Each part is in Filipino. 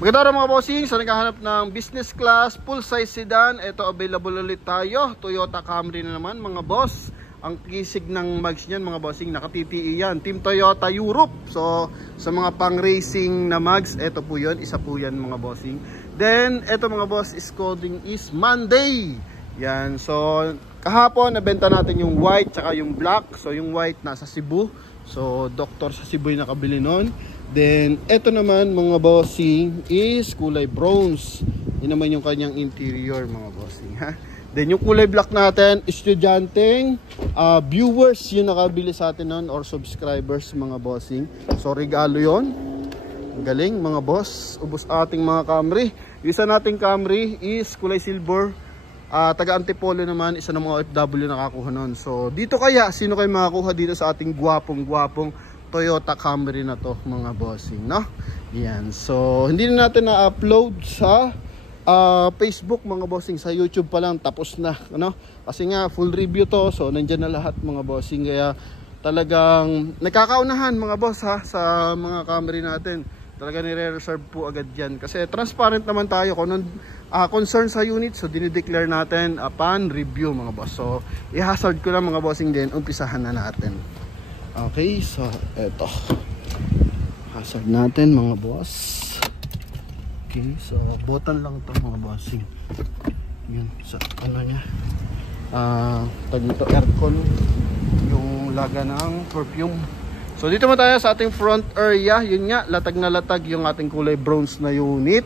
Maganda rin mga bossing, sa naghahanap ng business class, full size sedan, ito available ulit tayo. Toyota Camry na naman mga boss. Ang kisig ng mags niyan mga bossing, naka-TTE yan. Team Toyota Europe. So sa mga pang racing na mags, ito po yun, isa po yan mga bossing. Then ito mga boss, is coding is Monday. Yan, so kahapon nabenta natin yung white tsaka yung black. So yung white nasa Cebu. So doktor sa Cebu yung nakabili nun. Then ito naman mga bossing is kulay bronze. Yun naman yung kanyang interior mga bossing ha. Then yung kulay black natin, estudyanteng viewers yung nakabili sa atin nun or subscribers mga bossing. So regalo yon. Galing mga boss. Ubos ating mga Camry. Yung isa nating Camry is kulay silver. Taga Antipolo naman, isa ng mga OFW nakakuha nun. So dito kaya, sino kayo makakuha dito sa ating gwapong Toyota Camry na to mga bossing, no? Yan. So hindi na natin na-upload sa Facebook mga bossing, sa YouTube pa lang tapos na, ano? Kasi nga full review to, so nandiyan na lahat mga bossing, kaya talagang nagkakaunahan mga boss ha sa mga Camry natin. Talaga nire-reserve po agad yan kasi transparent naman tayo kung anong concern sa unit, so dinideclare natin upon review mga boss. So i-hazard ko lang mga bossing din, umpisahan na natin. Okay, so eto hazard natin mga boss. Okay, so button lang to mga bossing. Yun, sa ano nya tag nito, aircon, yung laga ng perfume. So dito mo tayo sa ating front area. Yun nga, latag na latag yung ating kulay bronze na unit.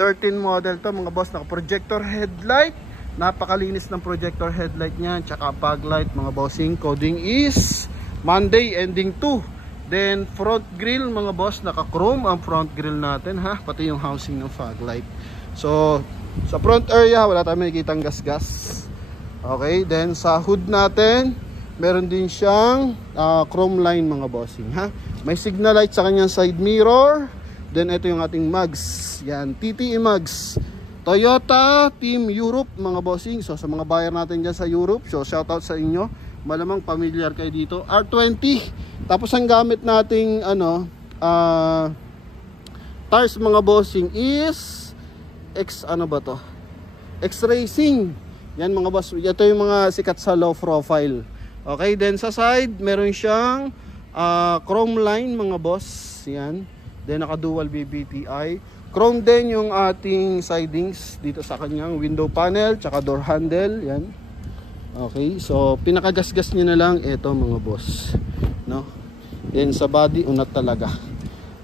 13 model to mga boss, naka projector headlight. Napakalinis ng projector headlight niya, tsaka fog light mga bossing. Coding is Monday ending 2. Then front grill mga boss, naka chrome ang front grill natin ha, pati yung housing ng fog light. So sa front area wala tayong makikitang gas-gas. Okay, then sa hood natin meron din siyang chrome line mga bossing ha. May signal light sa kanyang side mirror. Then ito yung ating mags. Yan, TTE mags. Toyota Team Europe mga bossing. So sa mga buyer natin dyan sa Europe, so shout out sa inyo. Malamang familiar kayo dito. R20. Tapos ang gamit nating tires mga bossing is ano ba to? X-Racing. Yan mga boss. Ito yung mga sikat sa low profile. Okay, then sa side meron siyang chrome line mga boss. Yan. Then naka dual BBTI. Chrome din yung ating sidings dito sa kanyang window panel tsaka door handle. Yan. Okay, so pinakagasgas niya na lang ito mga boss, no? Then sa body unat talaga.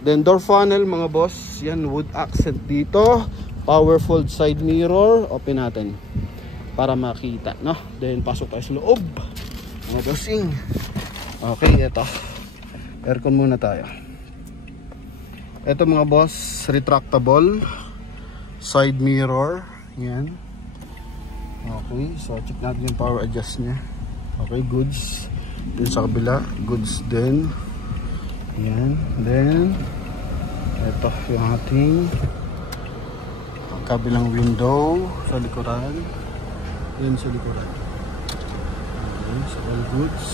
Then door funnel mga boss, yan wood accent dito. Powerful side mirror, open natin para makita, no? Then pasok tayo sa loob mga bossing. Okay, ito aircon muna tayo. Ito mga boss, retractable side mirror. Yan. Okay, so check natin yung power adjust nya. Okay, goods. Then sa kabila, goods din. Yan. Then ito yung ating kabilang window sa likuran. Yan sa likuran. Okay, so all goods.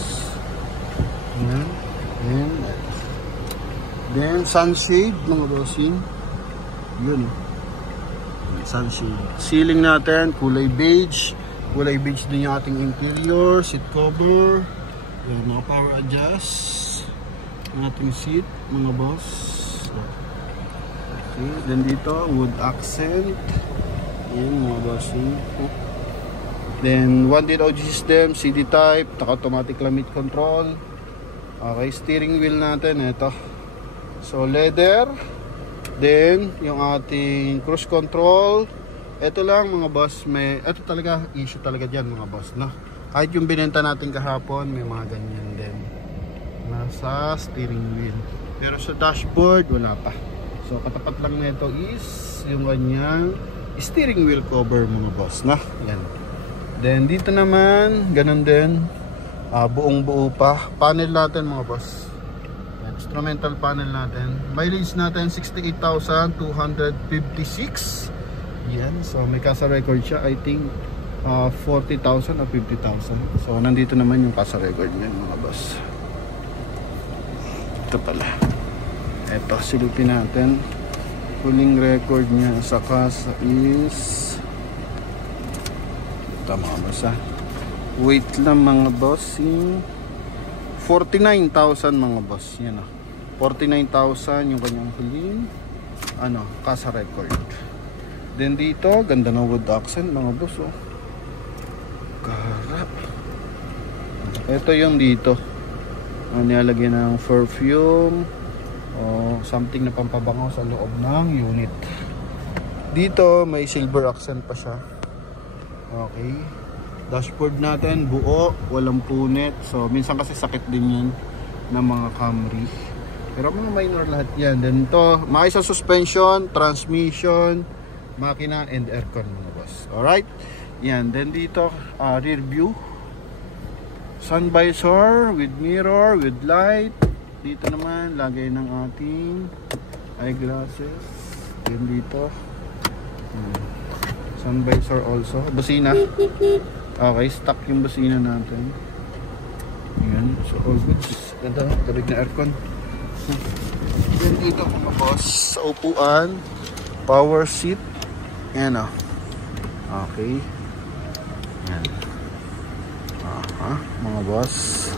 Yan. Then sunshade mga bossing. Yun. Sunshade. Ceiling natin kulay beige. Kulay beige din yung ating interior. Seat cover. Yan, mga power adjust ng ating seat mga boss. Okay, then dito wood accent. Yan mga bossing. Then 1 audio system, CD type, automatic climate control. Okay, steering wheel natin ito. So leather. Then yung ating cruise control. Ito lang mga boss, ito talaga issue talaga diyan mga boss, no? Kahit yung binenta natin kahapon, may mga ganyan din nasa steering wheel. Pero sa dashboard wala pa. So katapat lang nito is yung kanyang steering wheel cover mga boss, na yan. Then dito naman ganun din, buong buo pa panel natin mga boss. Yan, instrumental panel natin. Mileage natin 68,256. Yan, so may kasa record siya, I think 40,000 or 50,000. So nandito naman yung kasa record niya mga boss. Ito pala. Ito silipin natin. Huling record niya sa kasa is tama ba sa wait lang mga bossing, 49,000 mga boss. Yan o, 49,000 yung kanyang huling kasa record. Then dito ganda ng wood accent mga boss oh. Karap. Ito yung dito nilalagyan ng perfume o something na pampabango sa loob ng unit. Dito may silver accent pa siya. Okay, dashboard natin buo, walang punit. So minsan kasi sakit din yun ng mga Camry, pero mga minor lahat yan. Then to maayos sa suspension, transmission, makina and aircon mga boss. Alright, yan. Then dito rear view, sun visor with mirror, with light. Dito naman lagay ng ating eyeglasses. Then dito sun visor also. Busina, okay, stock yung busina natin. Yan, so all good. Ganda, tabig na aircon. Then dito mga boss, sa upuan, power seat. Yan o, okay. Yan, mga boss.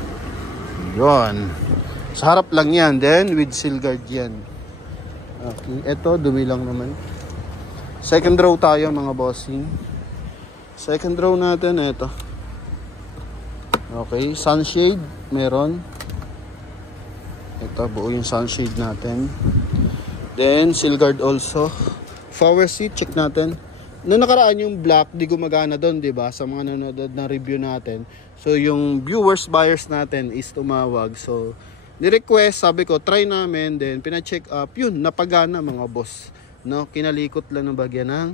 Yun, sa harap lang yan. Then with seal guard yan. Okay, eto dumi lang naman. Second row tayo mga bossing. Second row natin eto. Okay, sunshade meron. Ito buo yung sunshade natin. Then seal guard also. Power seat check natin. Noong nakaraan yung black di gumagana doon, di ba? Sa mga nanonood na review natin. So yung viewers, buyers natin is tumawag. So ni-request, sabi ko try namin, then pina-check up, yun napagana mga boss. No, kinalikot lang ng bagyan ng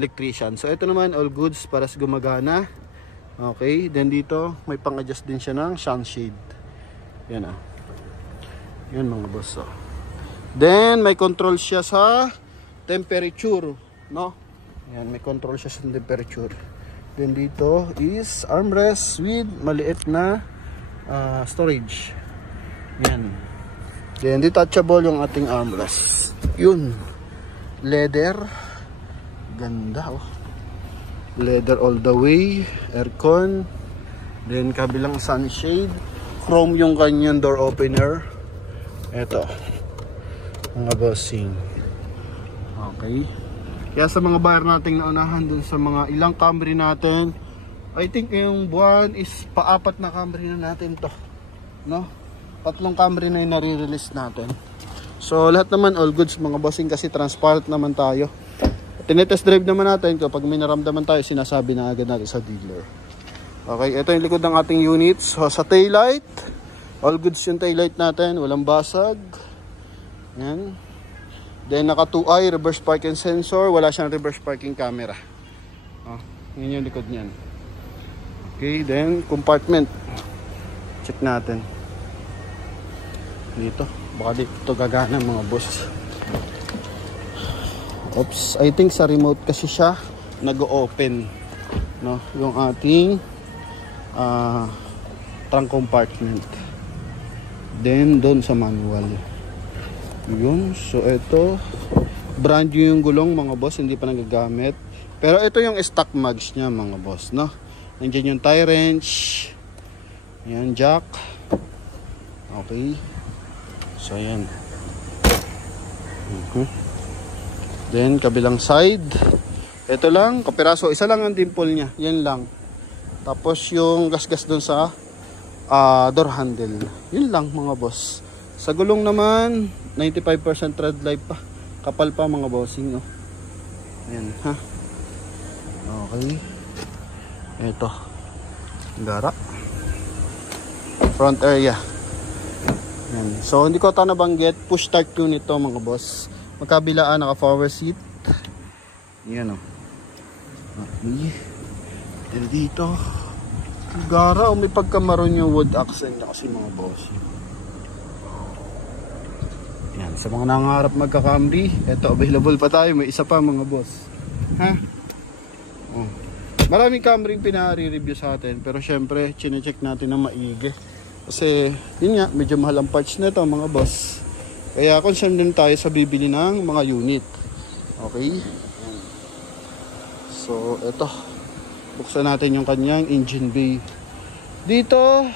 electrician. So ito naman all goods para sa gumagana. Okay, then dito may pang-adjust din siya ng sunshade. Yan ah. Yan mga boss. Oh. Then may control siya sa temperature, no? Yan, may control siya sa temperature. Then dito is armrest with maliit na storage. Yan. Then detachable yung ating armrest. Yun. Leather. Ganda oh. Leather all the way. Aircon. Then kabilang sunshade. Chrome yung kanyang door opener. Eto. Mga bossing. Okay. Kaya sa mga buyer nating naunahan dun sa mga ilang Camry natin, I think yung buwan is paapat na Camry na natin to. No? 3 Camry na yung nare-release natin. So lahat naman all goods mga bossing kasi transparent naman tayo. Tinetest drive naman natin kapag may naramdaman tayo, sinasabi na agad natin sa dealer. Okay, ito yung likod ng ating units. So sa taillight, all goods yung taillight natin, walang basag. Yan. Then naka 2i reverse parking sensor, wala siyang reverse parking camera. Oh, yun yung likod niyan. Okay, then compartment. Check natin. Dito, baka dito gagana mga boss. Oops, I think sa remote kasi siya nag-open, no, yung ating trunk compartment. Then doon sa manual. Yun, so ito brand new yung gulong mga boss, hindi pa nagagamit. Pero ito yung stock mags niya mga boss, no. Nandiyan yung tie wrench. Yan, jack. Okay. So yan. Then kabilang side. Ito lang, kapiraso, isa lang ang dimple niya. Yan lang. Tapos yung gasgas dun sa door handle. Yun lang mga boss. Sa gulong naman 95% tread life pa. Kapal pa mga bossing, no. Ayan, ha. Okay. Ito. Gara. Front area. Ayan. So hindi ko ito nabanggit. Push start unit to mga boss. Magkabilaan naka power seat. Ayan, o. Okay. And dito gara, may pagkamaroon yung wood accent na kasi mga bossing. Yan, sa mga nangarap magka-Camry, ito available pa tayo, may isa pa mga boss. Ha? Oh. Maraming Camry pinari-review sa atin, pero syempre, chine-check natin ng maigi. Kasi, yun nga, medyo mahal ang parts nito mga boss. Kaya concerned din tayo sa bibili ng mga unit. Okay. Ayan. So, ito. Buksan natin yung kanyang engine bay. Dito,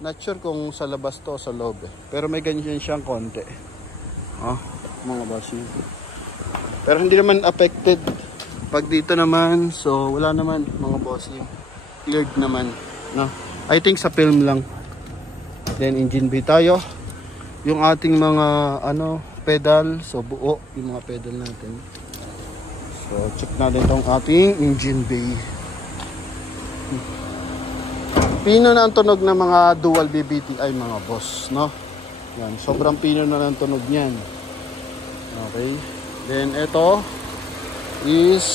not sure kung sa labas to o sa loob eh. Pero may ganyan siyang konti. Mga bossing. Pero hindi naman affected. Pag dito naman, so wala naman mga bossing. Cleared naman. No? I think sa film lang. Then engine bay tayo. Yung ating mga pedal. So buo yung mga pedal natin. So check natin tong ating engine bay. Pino na ang tunog ng mga dual BBTI mga boss, no? Yan, sobrang pino na ang tunog niyan. Okay. Then ito is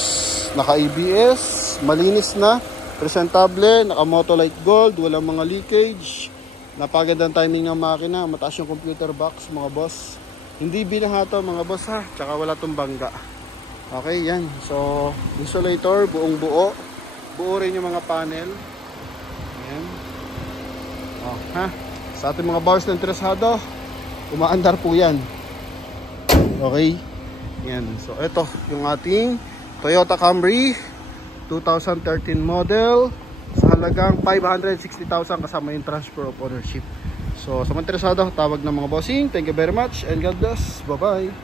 naka ABS, malinis na, presentable, naka Motolite Gold, walang mga leakage. Napagandang timing ng makina, mataas yung computer box mga boss. Hindi binahato mga boss ha, tsaka wala tong bangga. Okay, yan. So, insulator, buong buo. Buo rin yung mga panel. Ayan. Ha? Sa ating mga bars na interesado, umaandar po yan. Okay. Yan. So, ito yung ating Toyota Camry 2013 model sa halagang 560,000 kasama yung transfer of ownership. So, sa mga interesado, tawag ng mga bossing. Thank you very much and God bless. Bye-bye.